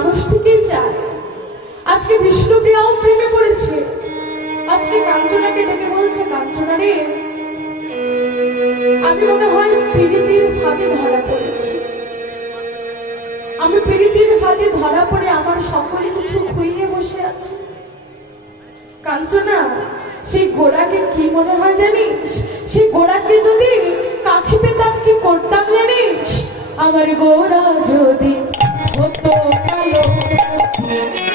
মানুষটিকেই চায়। আজকে বিষ্ণুপ্রিয়াও প্রেমে পড়েছে। আজকে কাঞ্চনাকে ডেকে বলছে, কাঞ্চনা রে, আমি মনে হয় প্রীতির ফাঁদে ধরা পড়েছি। আমি প্রীতির ফাঁদে ধরা পড়ে আমার সকলে কিছু খুইয়ে বসে আছি। কাঞ্চনা, সেই গোড়াকে কি মনে হয় জানিস? সেই গোড়াকে যদি কাছে পেতাম কি করতাম জানিস? আমার গোড়া যদি হতো সখী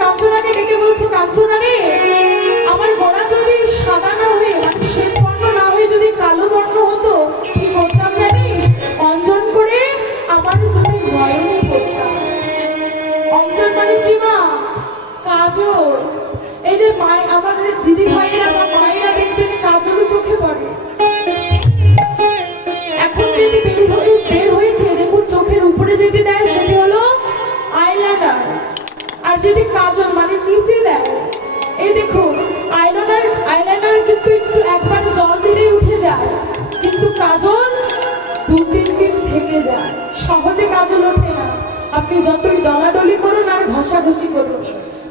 বিষ্ণুপ্রিয়া কাঞ্চনাকে আমার মানে বর্ণ না যদি কালো বর্ণ হতো, কি করতাম জানিস? অঞ্জন করে আমার অঞ্জন মানে কি মা? কাজল। এই যে মায় আমাদের দিদি আইলাইনার আইলাইনার কিন্তু একটু একবারে জল দিলেই উঠে যায়। কিন্তু কাজল দু তিন দিন থেকে যায়। সহজে কাজল ওঠে না। আপনি যতই ডলাডলি করুন আর ঘষাঘষি করুন।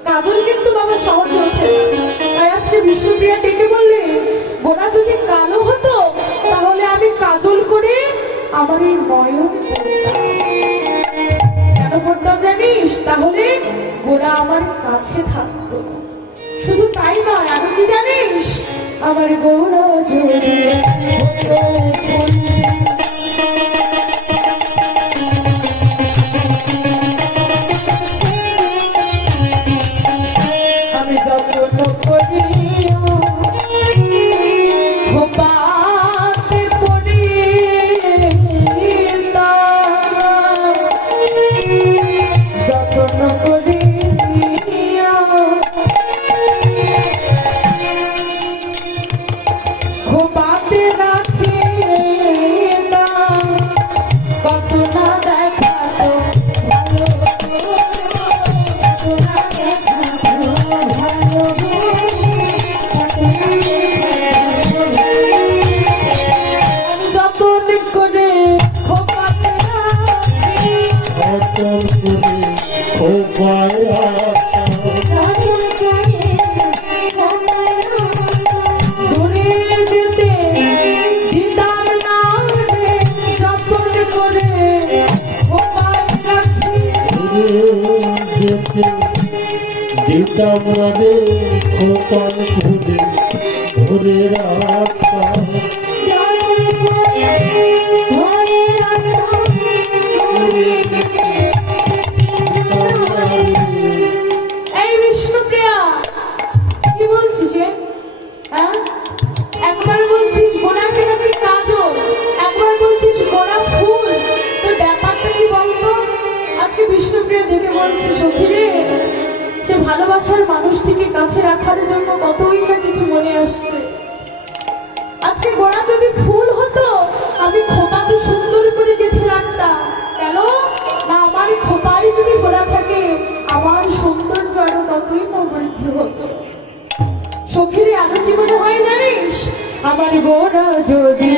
কাজল কিন্তু বাবা সহজে ওঠে না। তাই আজকে বিষ্ণুপ্রিয়া ডেকে বললে গোড়া যদি কালো হতো, তাহলে আমি কাজল করে আমার এই নয়ন। কেন করতাম জানিস? তাহলে গোড়া আমার কাছে থাকতো। শুধু তাই নয় আমি কি জানিস? আমার গোড়া যেতে দিতাম রে খোপাল খুঁজে রাখতাম এই ভালোবাসার মানুষটিকে কাছে রাখার জন্য কতই না কিছু মনে আসছে। আজকে গোড়া যদি ফুল হতো, আমি খোপাকে সুন্দর করে গেঁথে রাখতাম। কেন? না, আমার খোপায় যদি ঘোরা থাকে, আমার সৌন্দর্য আরও ততই না বৃদ্ধি হতো। সখীরে আরও কি মনে হয় জানিস? আমার গোড়া যদি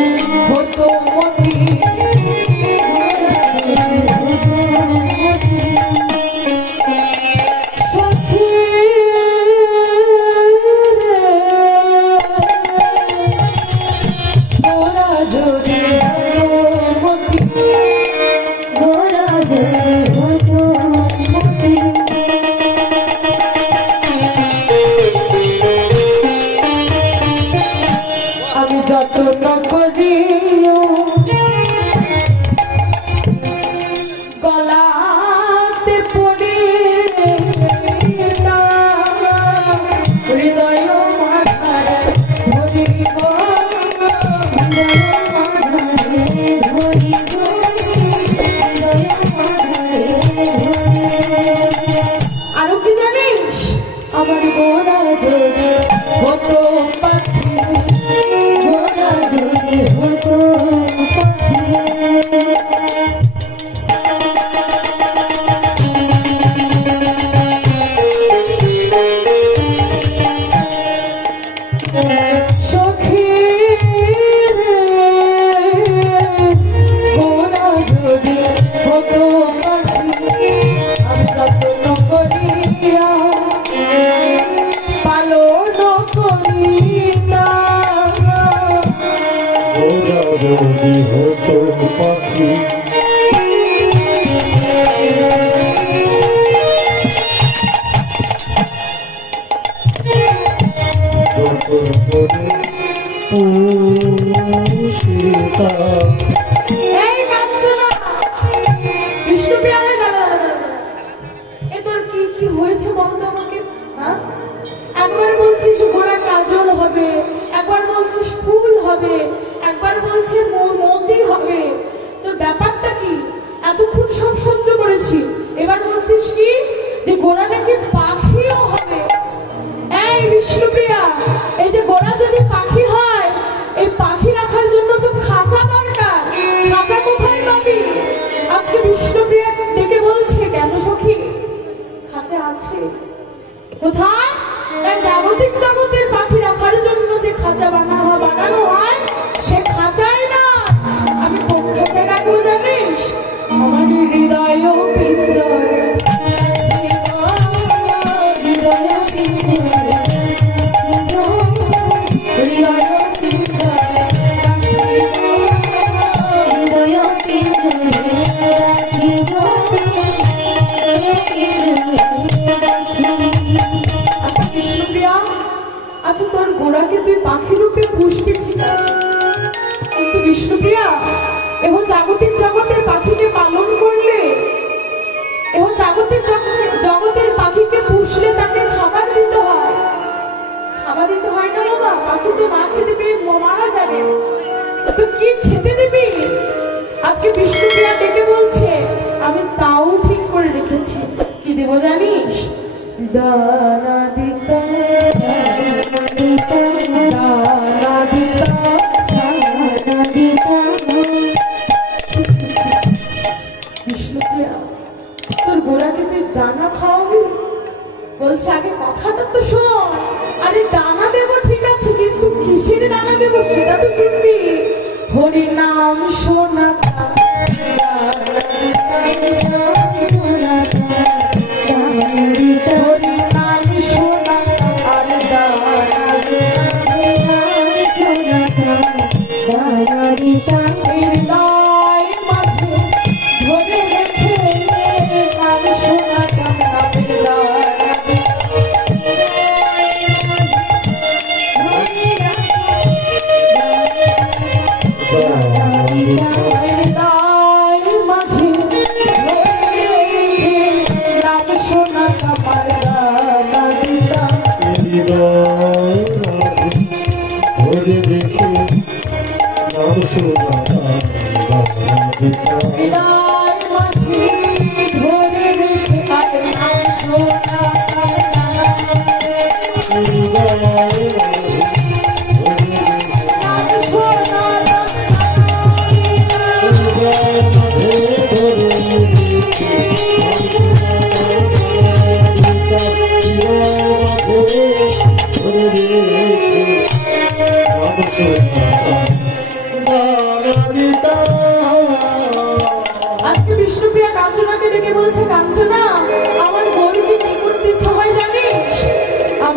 হতো মতি গোড়া নাকি পাখিও হবে। এই বিষ্ণুপ্রিয়া এই যে গোড়া যদি পাখি হয়, এই পাখি রাখার জন্য তো খাঁচা দরকার। খাঁচা কোথায় পাবি? আজকে বিষ্ণুপ্রিয়া ডেকে বলছে, কেন সখী? খাঁচা আছে। কোথায়? জাগতিক জগতের পাখি রাখার জন্য যে খাঁচা বানানো বানানো হয় আচ্ছা তোর গোড়াকে তুই পাখি রূপে পুষবি, ঠিক আছে? কিন্তু বিষ্ণুপ্রিয়া, এহ জাগতিক জগতের পাখিকে পালন করলে, এহ জাগতিক জগতের পাখিকে পুষলে তাকে খাবার দিতে হয়। খাবার দিতে হয় না বাবা, পাখি তো না খেতে পেয়ে মারা যাবে। তো কি খেতে দিবি? আজকে বিষ্ণুপ্রিয়া ডেকে বলছে, আমি তাও ঠিক করে রেখেছি। কি দেব জানিস? দানা দিতা দানা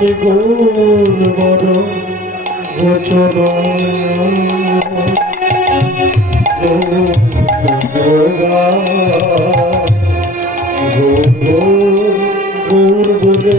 আমি গুণবর গোচর গৌর বলে